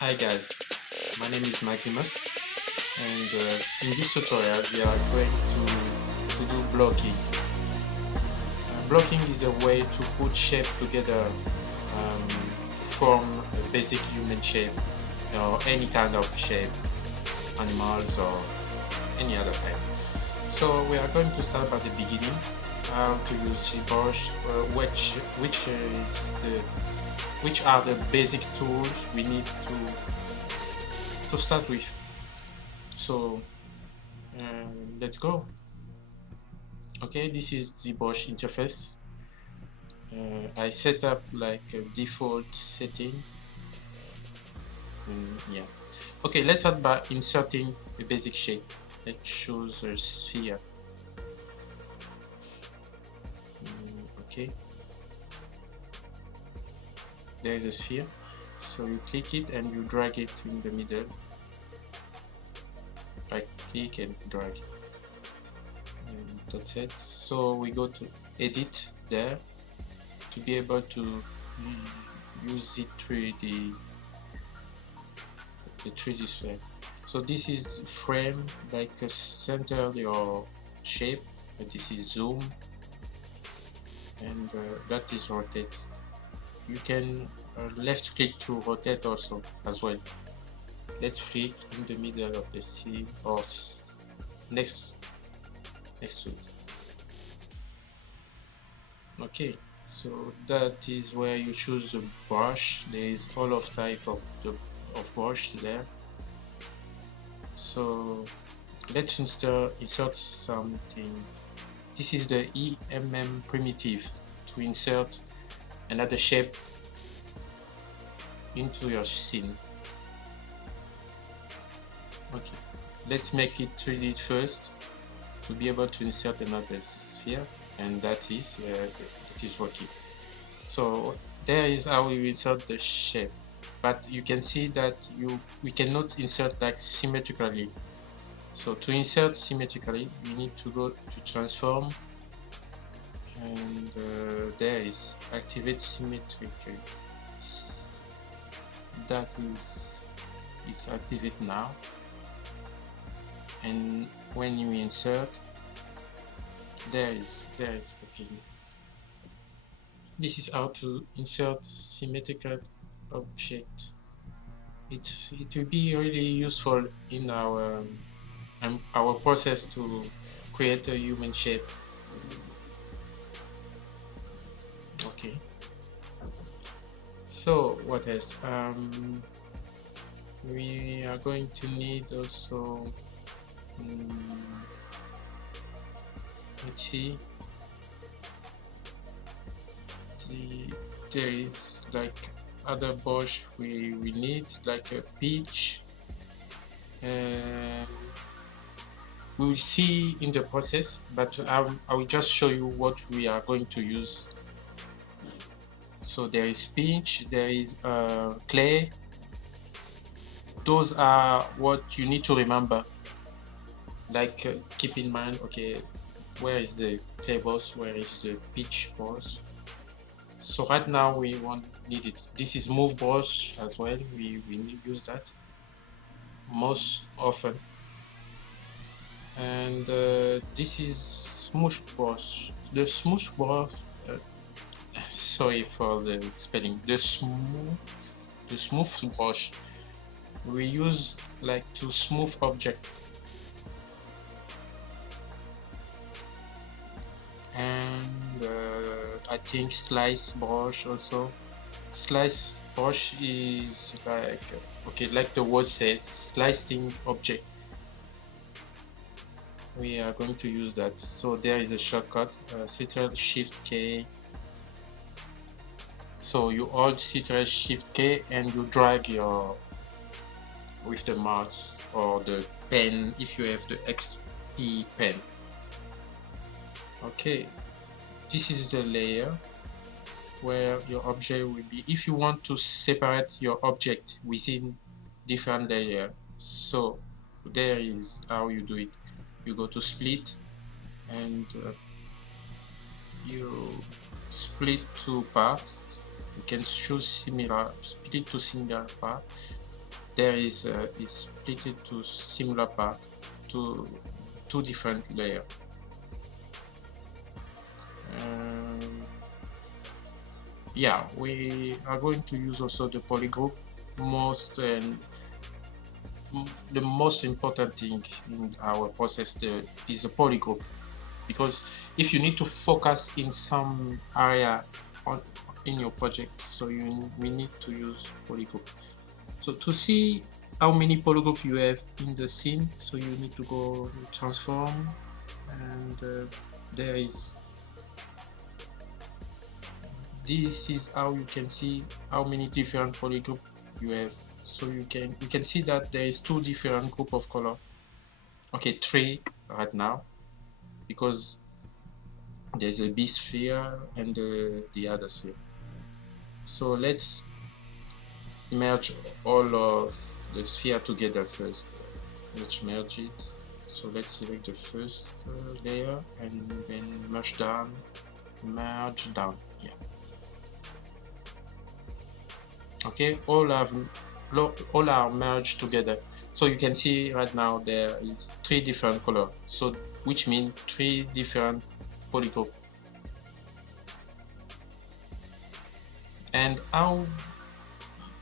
Hi guys, my name is Maximus, and in this tutorial we are going to do blocking. Blocking is a way to put shape together to form a basic human shape or any kind of shape, animals or any other type. So we are going to start by the beginning, how to use Zbrush, which are the basic tools we need to start with. So let's go. Okay, this is the Zbrush interface. I set up like a default setting. Yeah. Okay, let's start by inserting a basic shape. Let's choose a sphere. Okay, there is a sphere. So you click it and you drag it in the middle. Right click and drag. And that's it. So we go to edit there to be able to use it through the 3D frame. So this is frame, like center your shape. This is zoom, and that is rotate. You can left click to rotate also as well. Let's click in the middle of the scene or next to it. Okay, so that is where you choose the brush. There is all of type of brush there. So let's insert something. This is the EMM primitive to insert another shape into your scene. Okay, let's make it 3D first to be able to insert another sphere, and that is working. So there is how we insert the shape, but you can see that we cannot insert like symmetrically. So to insert symmetrically, we need to go to transform, and there is activate symmetrically. That is activate now, and when you insert, there is working. This is how to insert symmetrical object. It will be really useful in our process to create a human shape. Okay, so what else? We are going to need also let's see, there is like other brush we need, like a peach. We will see in the process, but I will just show you what we are going to use. So there is peach, there is clay. Those are what you need to remember, like keep in mind, okay, where is the clay boss, where is the peach boss. So right now we won't need it. This is move brush as well, we use that most often. And this is smoosh brush. The smoosh brush, sorry for the spelling, the smooth brush we use like to smooth object. And I think slice brush also. Slice brush is like, okay, like the word says, slicing object. We are going to use that. So there is a shortcut, Ctrl Shift K. So you hold Ctrl Shift K and you drag your with the mouse or the pen if you have the XP pen. Okay, this is the layer where your object will be. If you want to separate your object within different layer, so there is how you do it. You go to split and you split two parts. You can choose split to similar part, there is split into similar part to two different layers. Yeah, we are going to use also the polygroup. The most important thing in our process is a polygroup, because if you need to focus in some area in your project, so we need to use polygroup. So to see how many polygroups you have in the scene, so you need to go transform, and there is, this is how you can see how many different polygroup you have. So you can see that there is two different group of color. Okay, three right now, because there's a B sphere and the other sphere. So let's merge all of the sphere together first. Let's merge it. So let's select the first layer and then merge down. Yeah. Okay, all are merged together. So you can see right now there is three different colors. So which means three different polygroup. And how,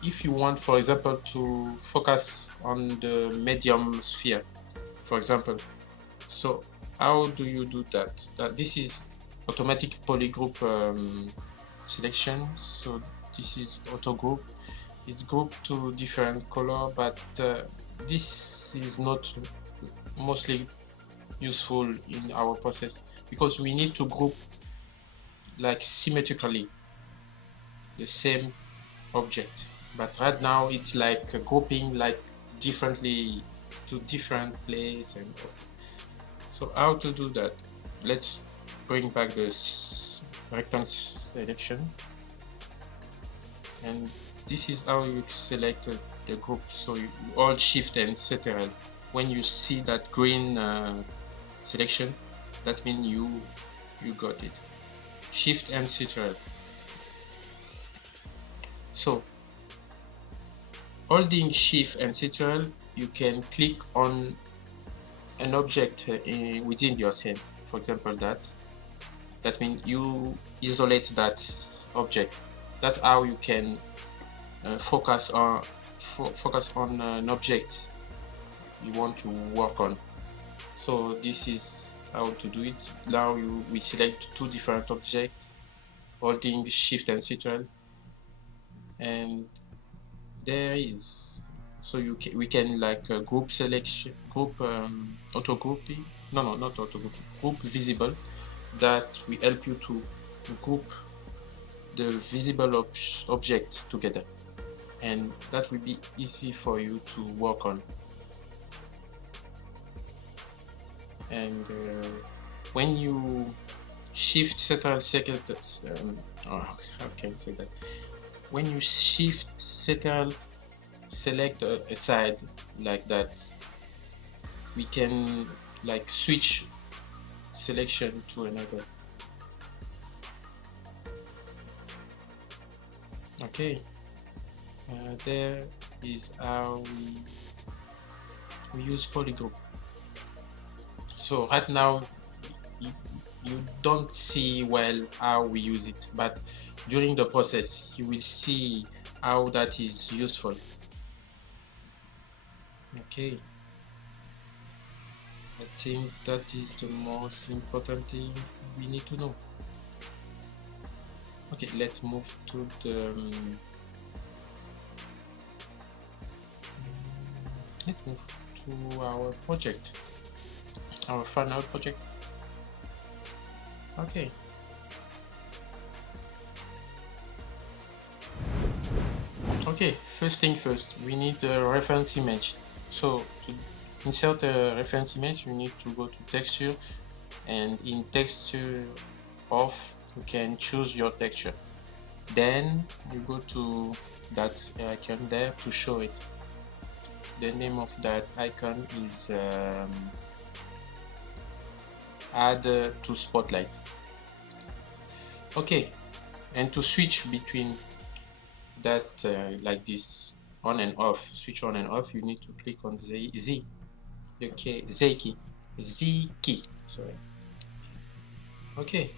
if you want, for example, to focus on the medium sphere, for example, so how do you do that? This is automatic polygroup selection. So this is auto group. It's grouped to different color, but this is not mostly useful in our process, because we need to group like symmetrically the same object. But right now it's like grouping like differently to different place. And so how to do that? Let's bring back this rectangle selection, and this is how you select the group. So you hold Shift and Ctrl. When you see that green selection, that means you got it. Shift and Ctrl. So holding Shift and Ctrl, you can click on an object within your scene. For example, that means you isolate that object. That's how you can focus on an object you want to work on. So this is how to do it. Now we select two different objects, holding Shift and Ctrl, and there is, so we can like group selection, group auto grouping. No, not auto grouping. Group visible, that will help you to group the visible objects together, and that will be easy for you to work on. And when you shift Ctrl how can I say that? When you shift Ctrl select a side like that, we can like switch selection to another. Okay, there is how we use polygroup. So right now you don't see well how we use it, but during the process you will see how that is useful. Okay, I think that is the most important thing we need to know. Okay, let's move to the let's move to our project, our final project. Okay, first thing first, we need a reference image. So to insert a reference image, you need to go to texture, and in texture off you can choose your texture. Then you go to that icon there to show it. The name of that icon is add to spotlight. Okay, and to switch between that like this, on and off, switch on and off, you need to click on Z, the key, Z key, Z key, sorry. Okay,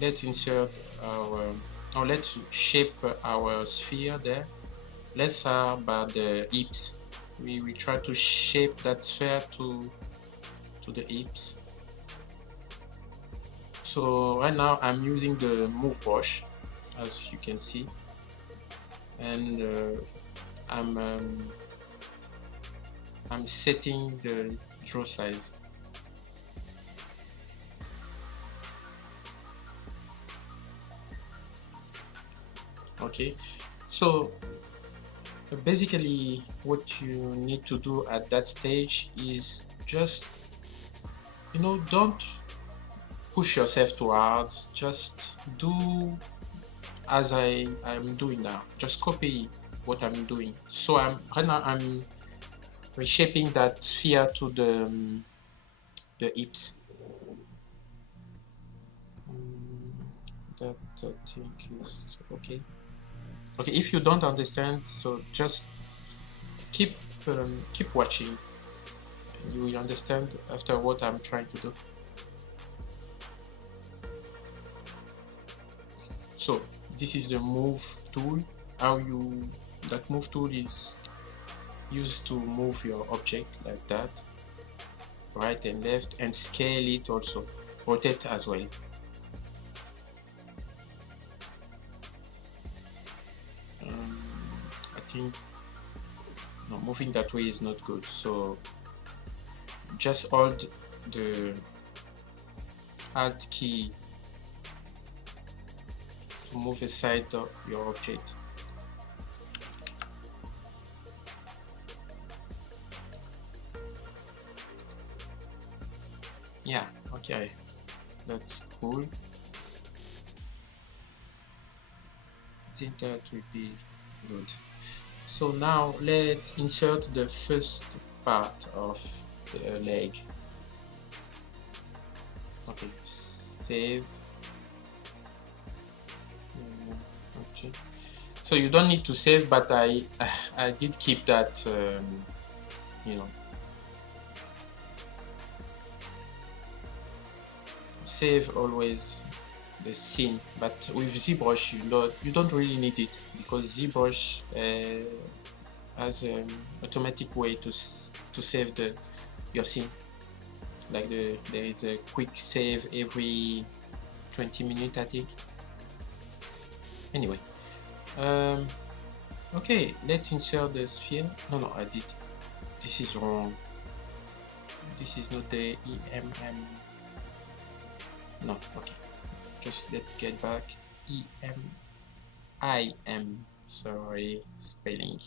let's insert our, or let's shape our sphere there. Let's start by the hips. We will try to shape that sphere to the hips. So right now I'm using the move brush, as you can see, and I'm setting the draw size. Okay, so basically what you need to do at that stage is just, you know, don't push yourself too hard, just do as I'm doing now, just copy what I'm doing. So right now I'm reshaping that sphere to the hips. That I think is okay. Okay, if you don't understand, so just keep watching, and you will understand after what I'm trying to do. So this is the move tool. That move tool is used to move your object like that, right and left, and scale it also, rotate as well. I think no, moving that way is not good, so just hold the Alt key to move aside of your object. Yeah, okay, that's cool. I think that would be good. So now let's insert the first part of the leg. Okay, save. Okay. So you don't need to save, but I did keep that, you know. Save always the scene, but with Zbrush you don't really need it, because Zbrush has an automatic way to save your scene. Like there is a quick save every 20 minutes, I think. Anyway, okay, let's insert the sphere. No, I did. This is wrong. This is not the EMM. No, okay. Just let's get back. IM, sorry, spelling.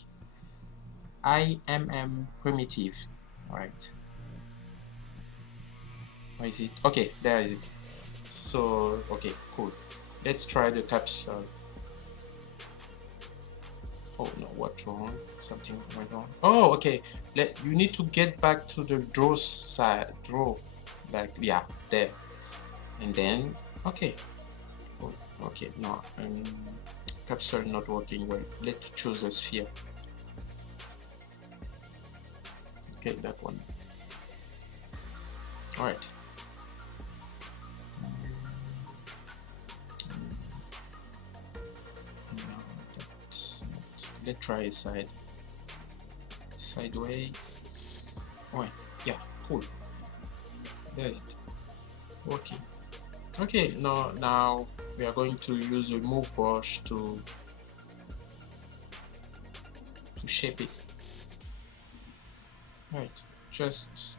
IMM primitive. Alright. Where is it? Okay, there is it. So, okay, cool. Let's try the capsule. Oh no, what's wrong? Something went wrong. Oh, okay. You need to get back to the draw side. Draw. Like, yeah, there. And then, okay. Oh, okay, no. Capsule not working well. Let's choose a sphere. Okay, that one. Alright. Let's try a sideway. Oh yeah, cool. There's it. Working. Okay, now we are going to use a move brush to shape it. Right, just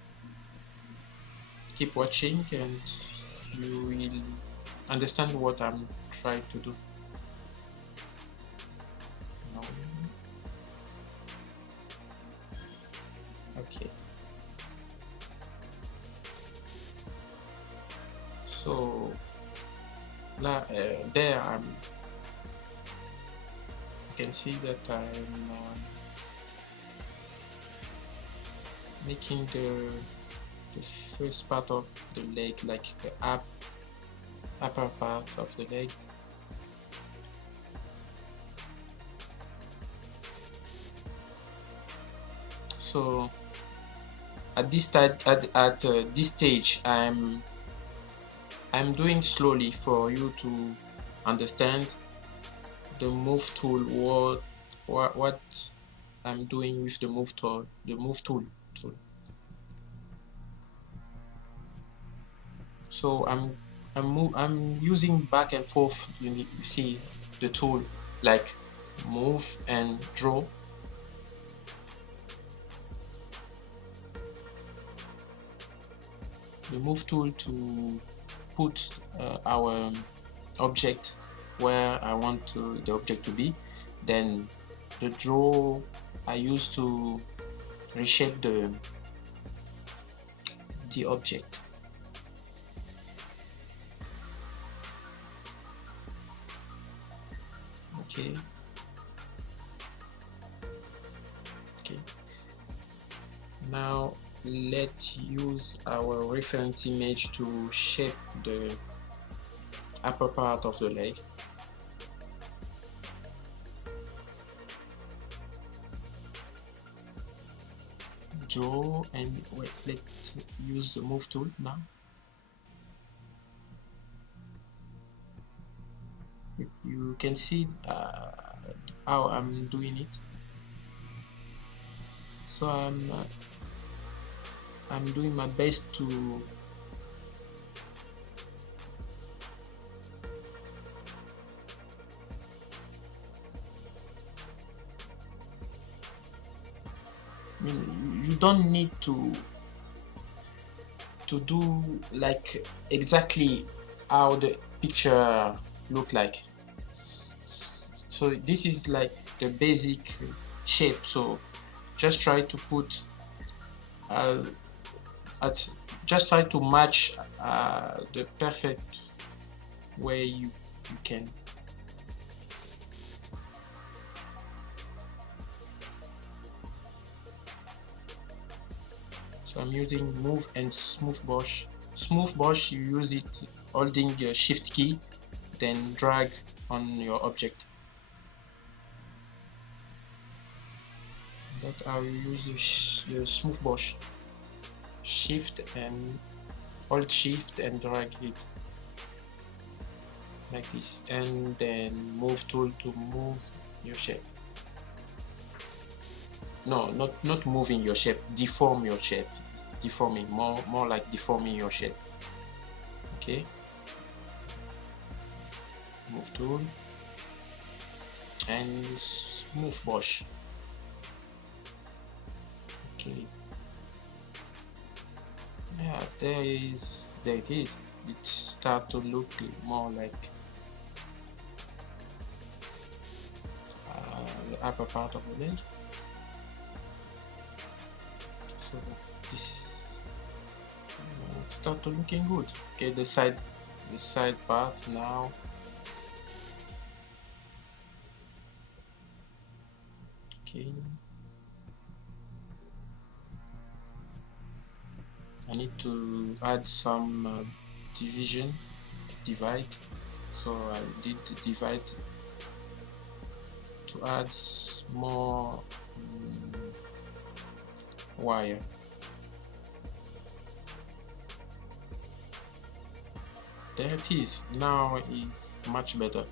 keep watching and you will understand what I'm trying to do. No. Okay. So there you can see that I'm making the first part of the leg, like the upper part of the leg. So at this stage, I'm doing slowly for you to understand the move tool, what I'm doing with the move tool, So I'm using back and forth. You see the tool like move and draw. The move tool to put our object where I want the object to be. Then the draw I use to reshape the object. Okay. Okay. Now let's use our reference image to shape the upper part of the leg. Draw and wait, let's use the move tool now. You can see how I'm doing it. So I'm doing my best to you don't need to do like exactly how the picture look like. So this is like the basic shape, so just try to put just try to match the perfect way you can. So I'm using move and smooth brush. Smooth brush, you use it holding the shift key, then drag on your object. That's how you use the smooth brush. Shift and hold shift and drag it like this, and then move tool to move your shape. No, not moving your shape, deform your shape. It's deforming, more like deforming your shape. Okay, move tool and smooth brush. Okay, yeah, there it is. It start to look more like the upper part of the leg. So this start to looking good. Okay, the side part now. Okay, I need to add some divide. So I did divide to add more wire. There it is. Now is much better.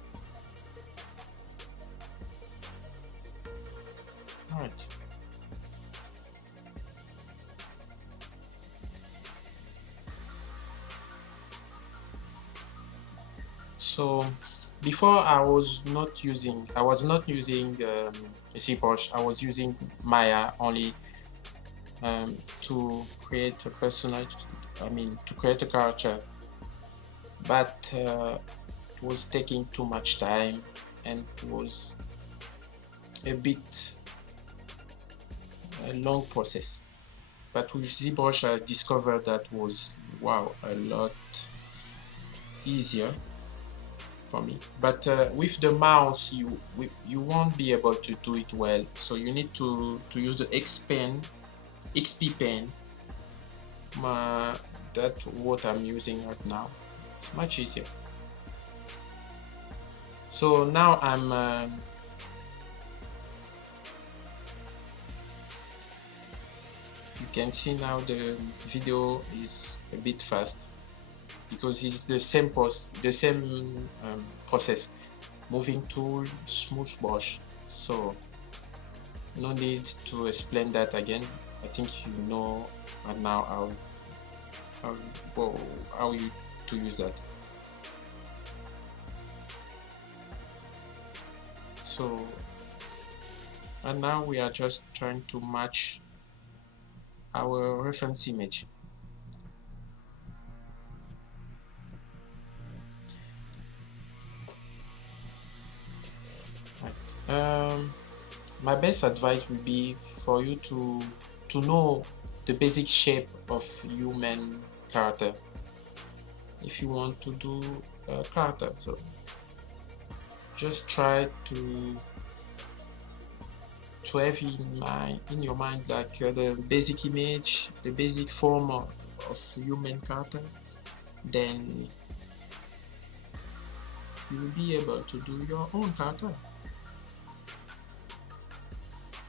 All right. So before I was not using Zbrush. I was using Maya only to create a personage. I mean, to create a character, but it was taking too much time and was a bit a long process. But with Zbrush, I discovered that was wow, a lot easier for me. But with the mouse, you won't be able to do it well. So you need to use the XP pen. That's what I'm using right now. It's much easier. So now can see now the video is a bit fast because it's the same process: moving tool, smooth brush. So no need to explain that again. I think you know now how you to use that. So, and now we are just trying to match our reference image. Right. My best advice would be for you to know the basic shape of human character if you want to do a character. So just try to have in your mind like the basic image, the basic form of human character. Then you will be able to do your own character.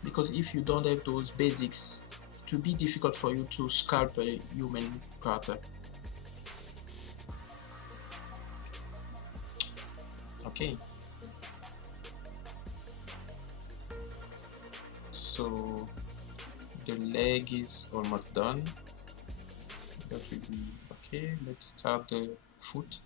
Because if you don't have those basics, it will be difficult for you to sculpt a human character. Okay. So the leg is almost done. That will be okay. Let's start the foot.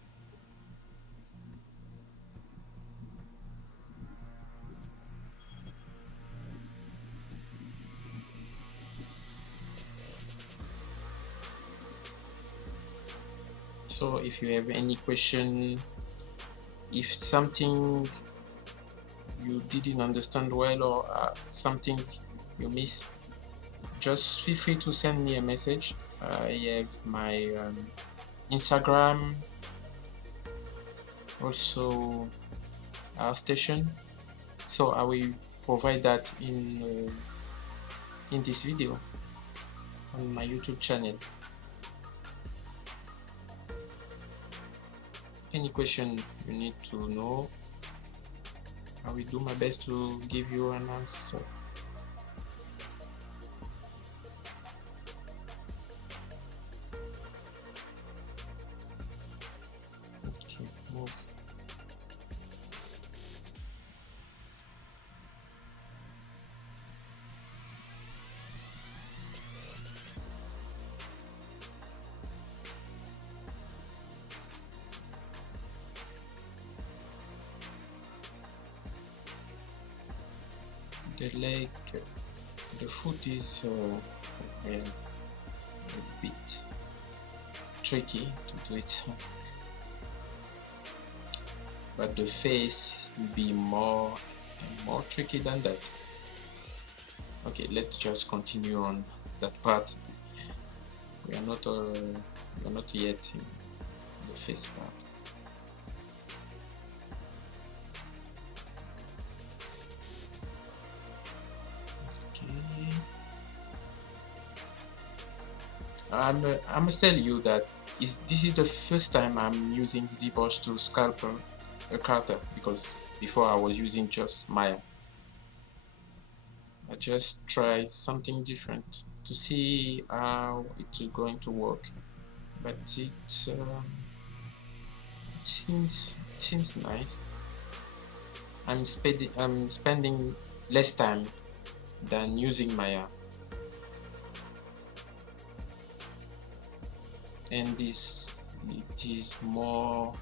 So if you have any question, if something you didn't understand well or something you miss, just feel free to send me a message. I have my Instagram, also our station, so I will provide that in this video on my YouTube channel. Any question you need to know, I will do my best to give you an answer. Okay, move. The leg, the foot is a bit tricky to do it, but the face will be more tricky than that. Okay, let's just continue on that part. We are not yet in the face part. I must tell you that this is the first time I'm using Zbrush to sculpt a character, because before I was using just Maya. I just tried something different to see how it's going to work, but it seems nice. I'm spending less time than using Maya. And it is more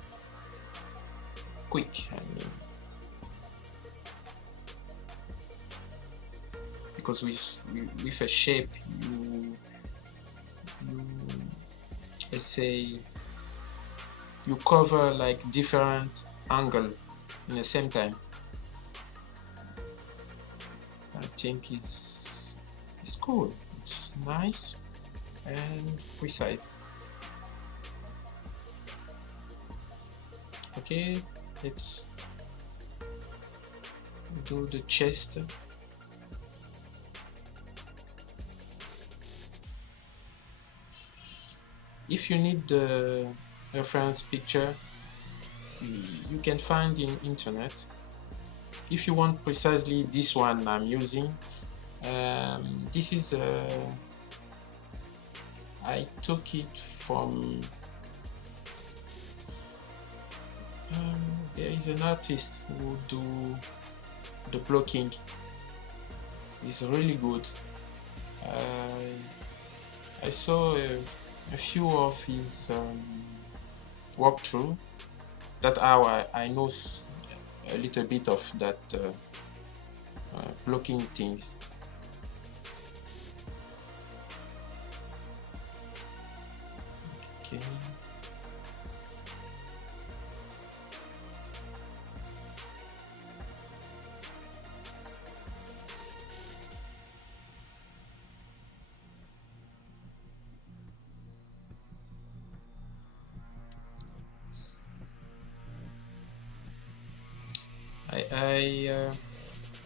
quick, I mean, because with a shape you let's say you cover like different angle in the same time. I think it's cool, it's nice and precise. Okay, let's do the chest. If you need the reference picture, you can find in internet. If you want precisely this one I'm using, this is I took it from there is an artist who do the blocking. It's really good. I saw a few of his walkthrough. That's how I know a little bit of that blocking things. Okay. I I uh,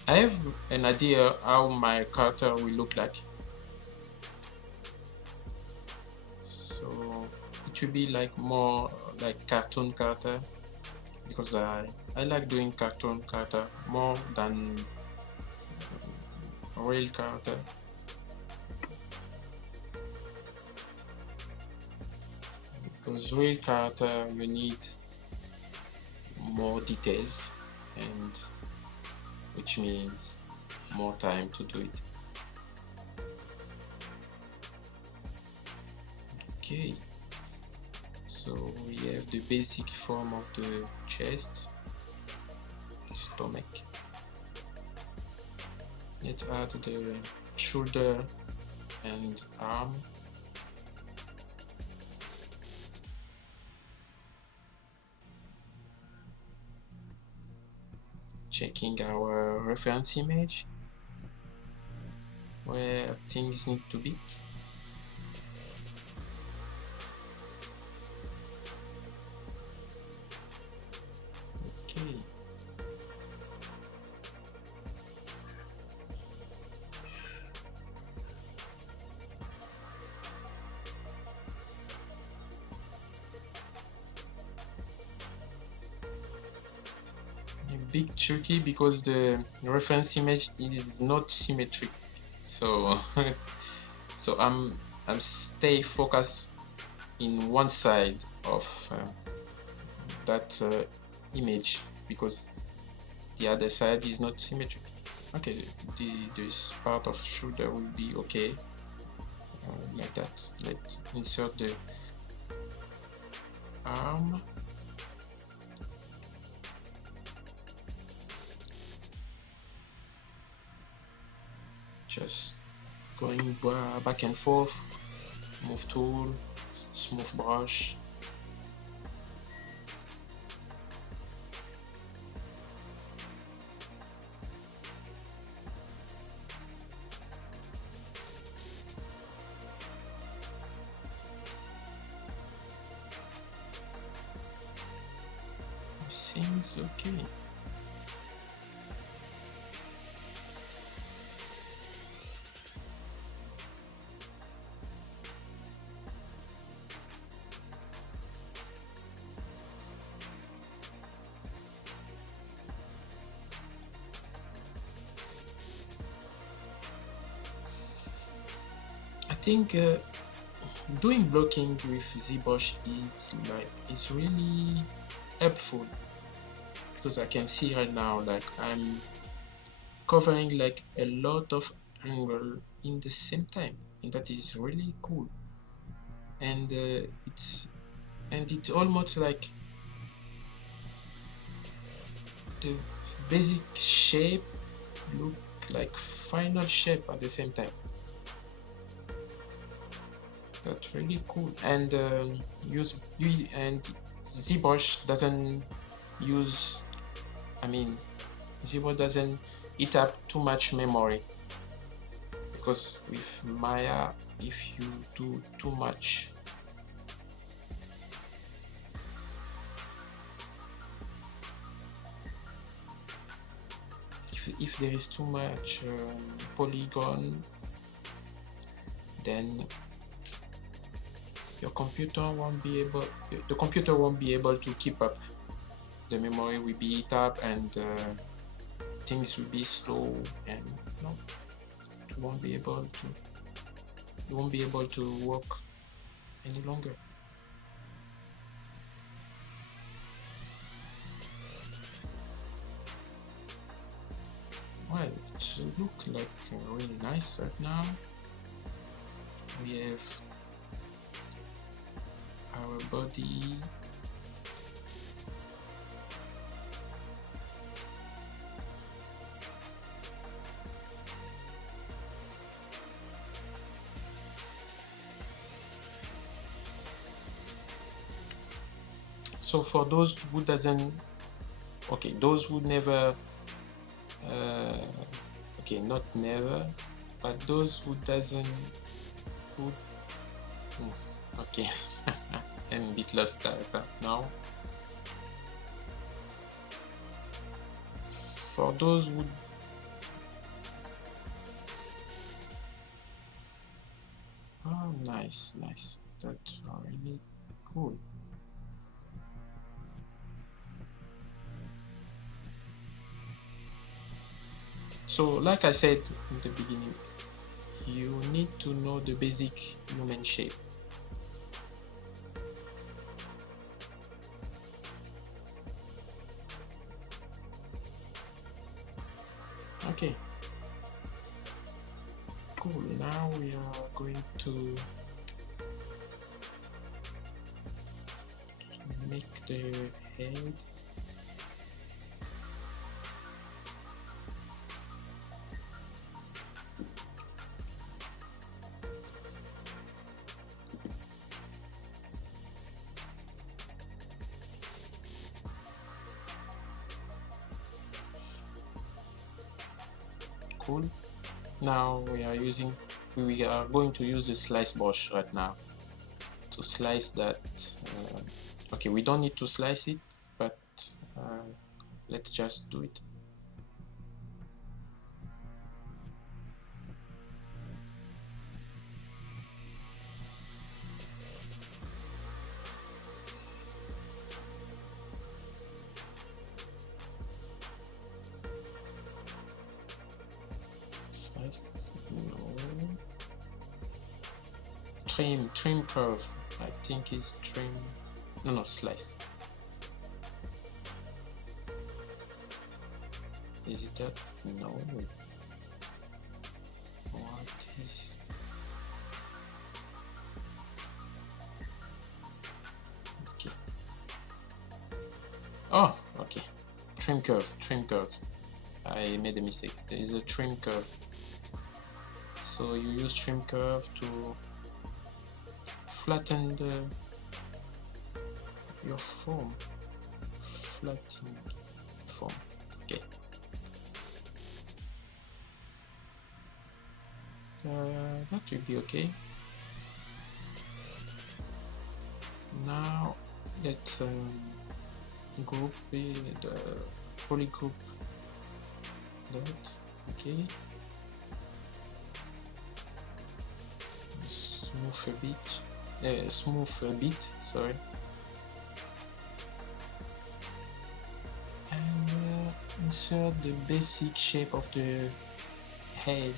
I have an idea how my character will look like. So it will be like more like cartoon character, because I like doing cartoon character more than real character. Because real character you need more details, and which means more time to do it. Okay, so we have the basic form of the chest, stomach. Let's add the shoulder and arm. Checking our reference image where things need to be. Okay. A bit tricky because the reference image is not symmetric, so so I'm stay focused in one side of that image, because the other side is not symmetric. Okay, this part of shoulder will be okay, like that. Let's insert the arm. Just going back and forth, move tool, smooth brush. Seems okay. I think doing blocking with Zbrush is really helpful, because I can see right now like I'm covering like a lot of angle in the same time, and that is really cool. And it's almost like the basic shape look like final shape at the same time. That's really cool. And and ZBrush doesn't use, I mean, ZBrush doesn't eat up too much memory, because with Maya, if you do too much, if there is too much polygon, then your computer won't be able, the computer won't be able to keep up. The memory will be eat up, and things will be slow, and no, you won't be able to work any longer. Well, it look like really nice right now. We have our body. So for those who doesn't, okay, those who never, okay, not never, but those who doesn't, who, okay, I'm a bit lost now. For those who, oh, nice, nice, that's really cool. So like I said in the beginning, you need to know the basic human shape. Okay, cool. Now we are going to make the head. Cool. Now we are going to use the slice brush right now to slice that. Okay, we don't need to slice it, but let's just do it. Slice, no. Trim curve. I think is trim. No, slice. Is it that? No. What is? Okay. Oh, okay. Trim curve. I made a mistake. There is a trim curve. So you use trim curve to flatten your form. Flatten form. Okay. That will be okay. Now let's group the polygroup that. Okay. Smooth a bit, sorry. And insert the basic shape of the head.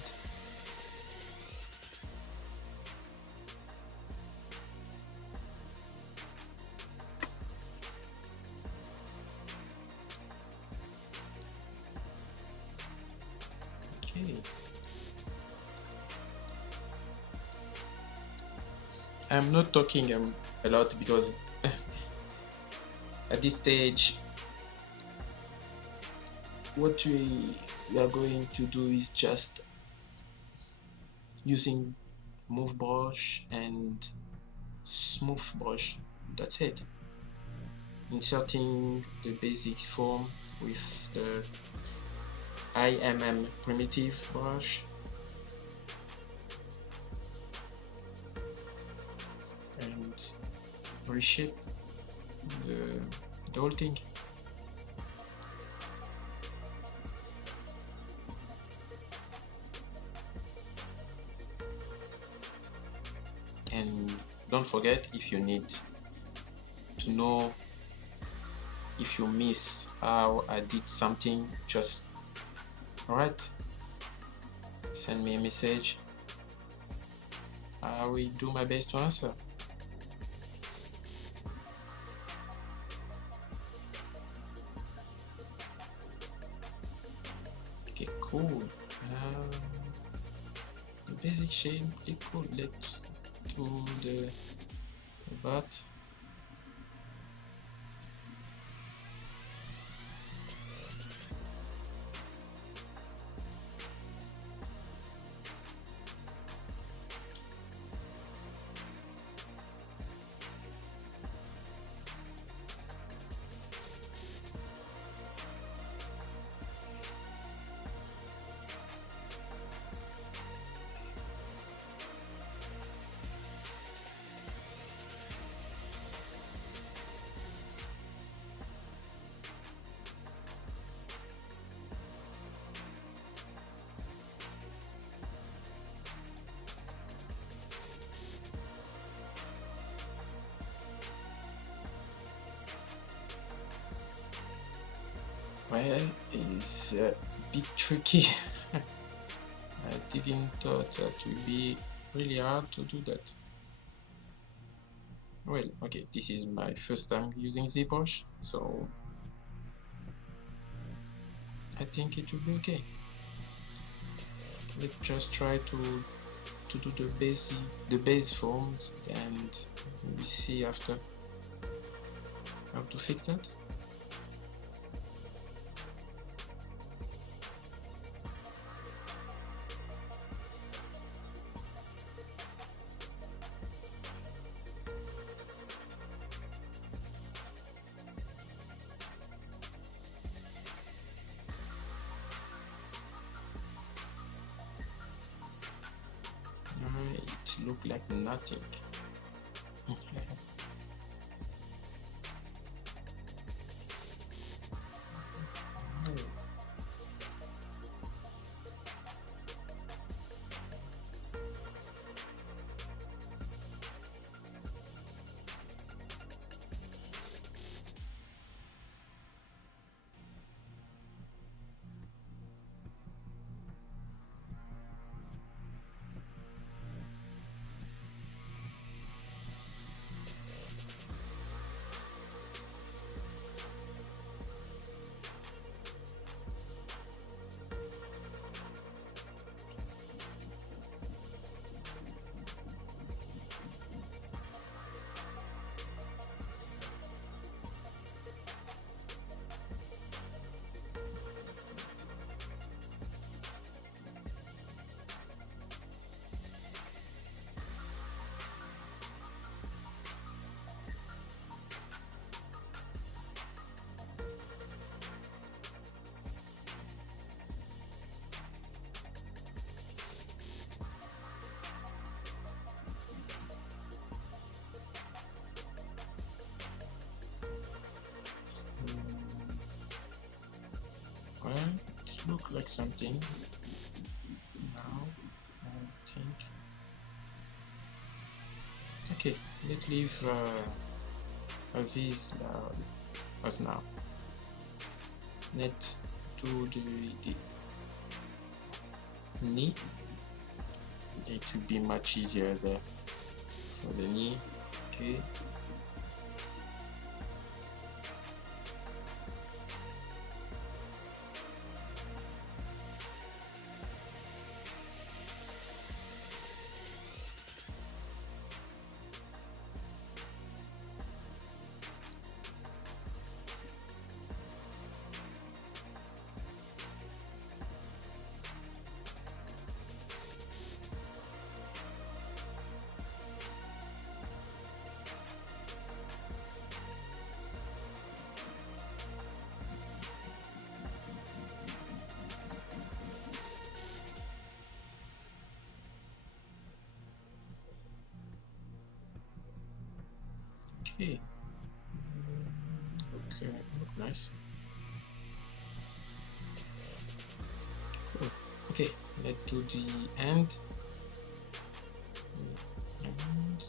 Okay. I'm not talking a lot because at this stage what we are going to do is just using move brush and smooth brush. That's it. Inserting the basic form with the IMM primitive brush and reshape the whole thing. And don't forget, if you need to know if you miss how I did something, just send me a message. I will do my best to answer. cool. The basic shape, pretty cool. Let's do the butt. Well, it's a bit tricky. I didn't thought that would be really hard to do that. Well, okay, this is my first time using Zbrush, so I think it will be okay. Let's just try to do the base forms, and we see after how to fix that. It look like nothing. Well, it looks like something now, I think. Okay, let's leave as is as now. Let's do the knee. It will be much easier there for the knee. Okay. Okay. Look nice. Cool. Okay, let's do the end.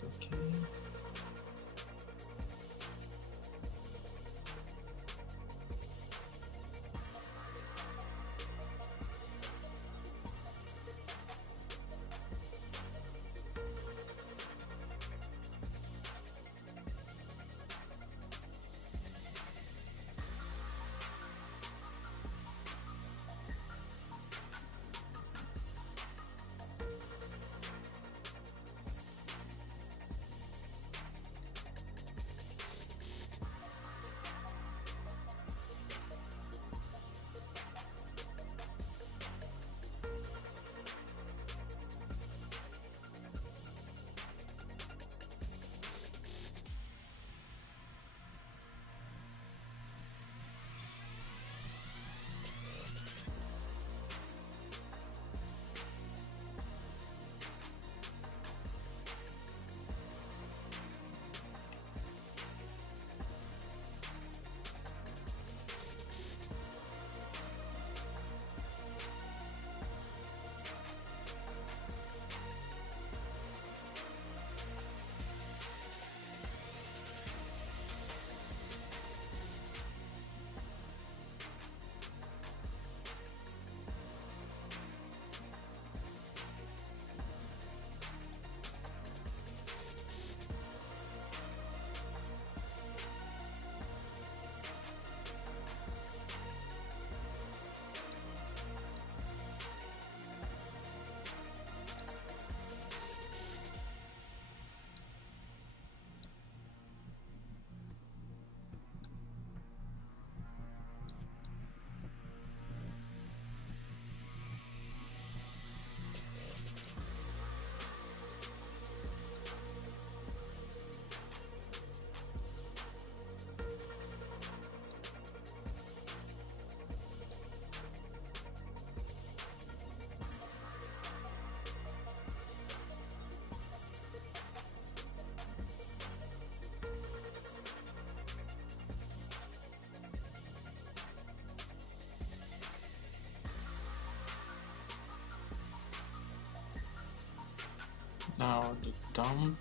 Okay. Now the thumb.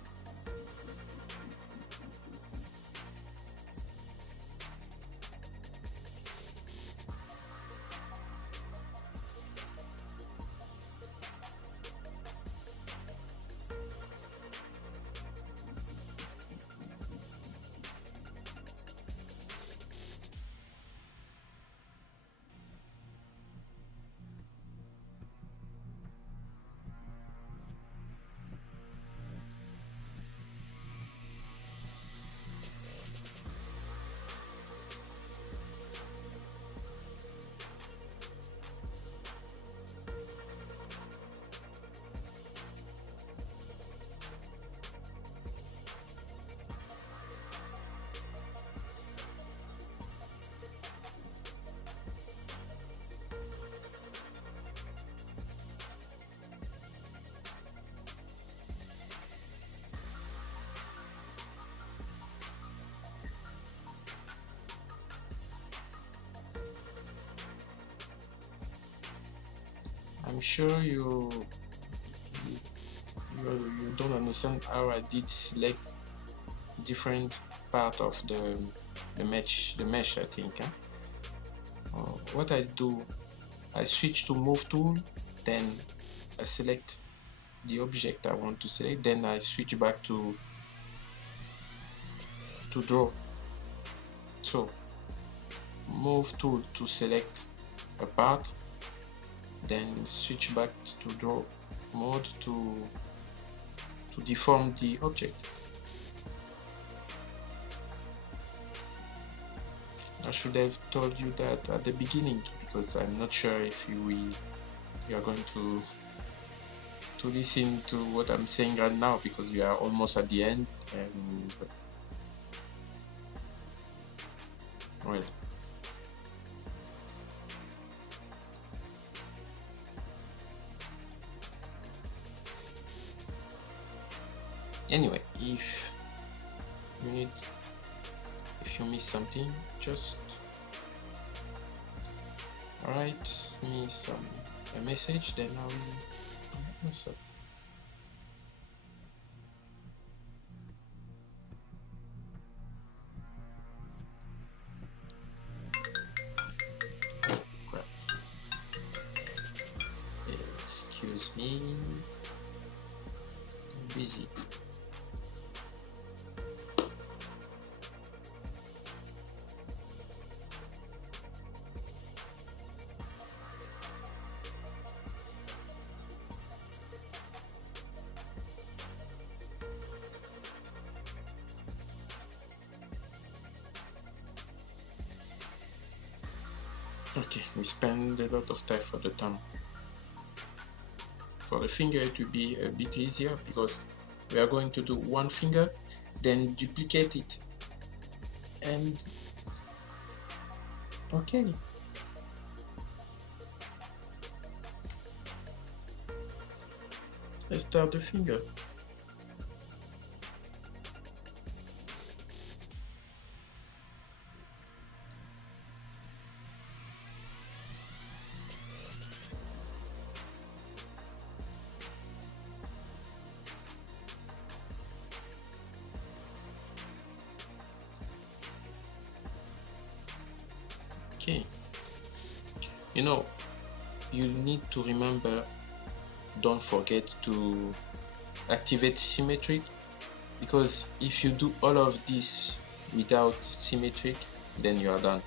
I'm sure you don't understand how I did select different part of the mesh I think. What I do, I switch to move tool, then I select the object I want to select, then I switch back to draw. So move tool to select a part, then switch back to draw mode to deform the object. I should have told you that at the beginning, because I'm not sure if you are going to listen to what I'm saying right now, because we are almost at the end. And well, anyway, if you miss something, just write me a message, then I'll answer. Crap. Excuse me, I'm busy. Okay, we spend a lot of time for the thumb. For the finger it will be a bit easier, because we are going to do one finger, then duplicate it, and okay. Let's start the finger. Okay, you know, you need to remember, don't forget to activate symmetric, because if you do all of this without symmetric, then you are done.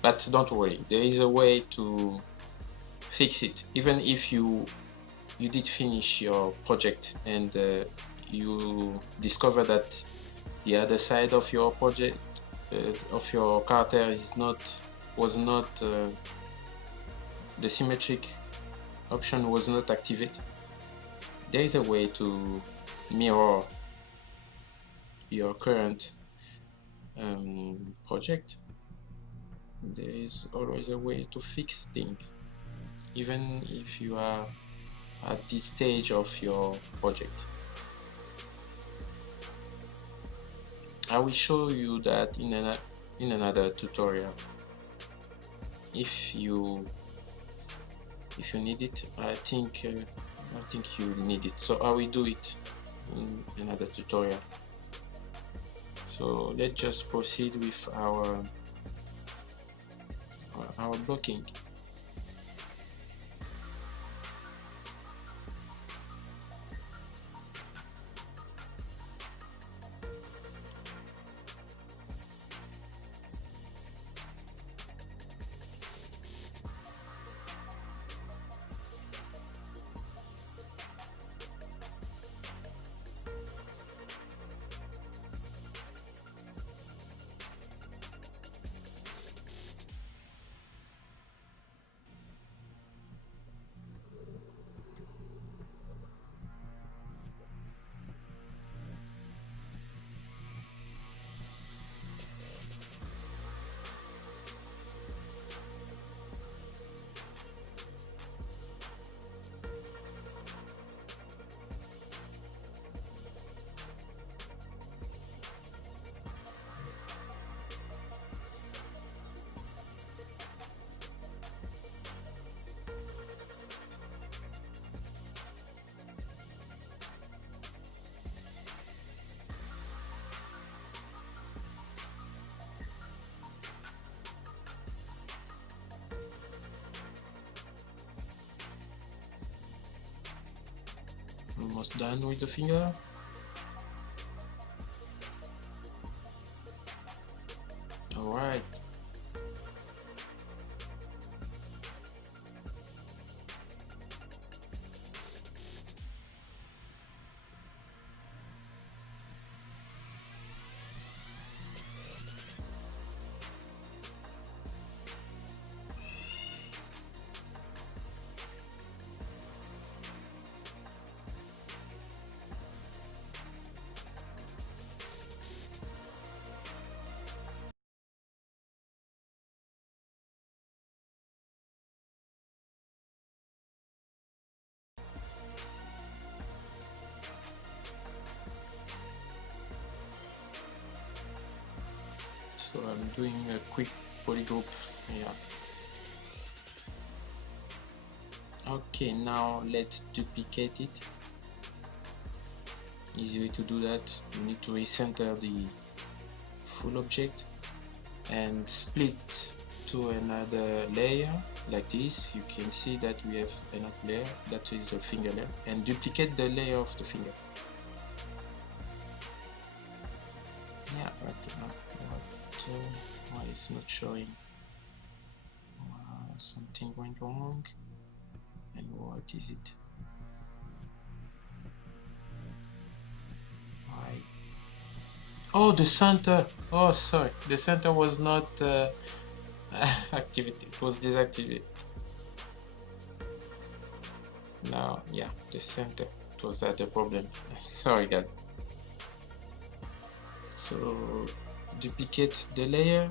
But don't worry, there is a way to fix it. Even if you did finish your project and you discover that the other side of your project of your character was not the symmetric option was not activated, there is a way to mirror your current project. There is always a way to fix things, even if you are at this stage of your project. I will show you that in another tutorial if you need it. I think I think you will need it, so I will do it in another tutorial. So let's just proceed with our blocking. Almost done with the finger. All right. So I'm doing a quick polygroup here. Okay, now let's duplicate it. Easy way to do that, you need to recenter the full object and split to another layer like this. You can see that we have another layer, that is the finger layer, and duplicate the layer of the finger. Yeah, but why it's not showing? Something went wrong. And what is it? Why? Oh, the center. Oh, sorry, the center was not activated. It was deactivated. Now, yeah, the center. It was that the problem. Sorry, guys. So duplicate the layer,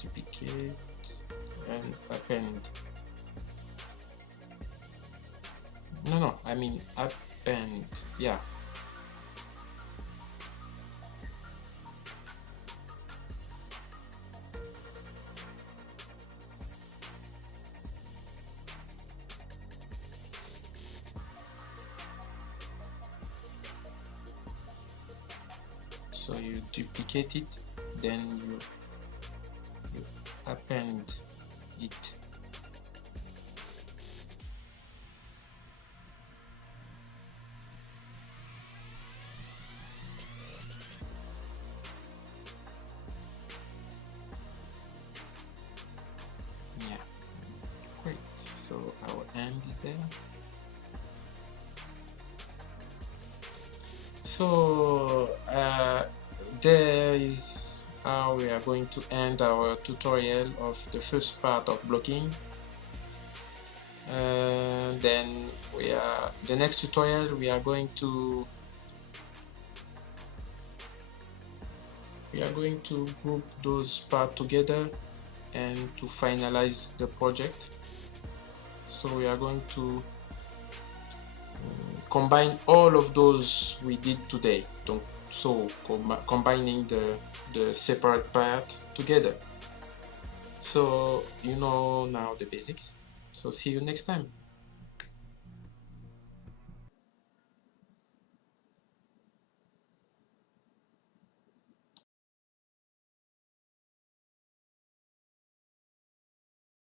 duplicate and append. No, I mean append. Yeah. So you duplicate it, then you append it. Yeah, great. So our end is there. So there is how we are going to end our tutorial of the first part of blocking. Then the next tutorial we are going to group those parts together and to finalize the project. So we are going to combine all of those we did today. So combining the separate parts together. So you know now the basics. So see you next time.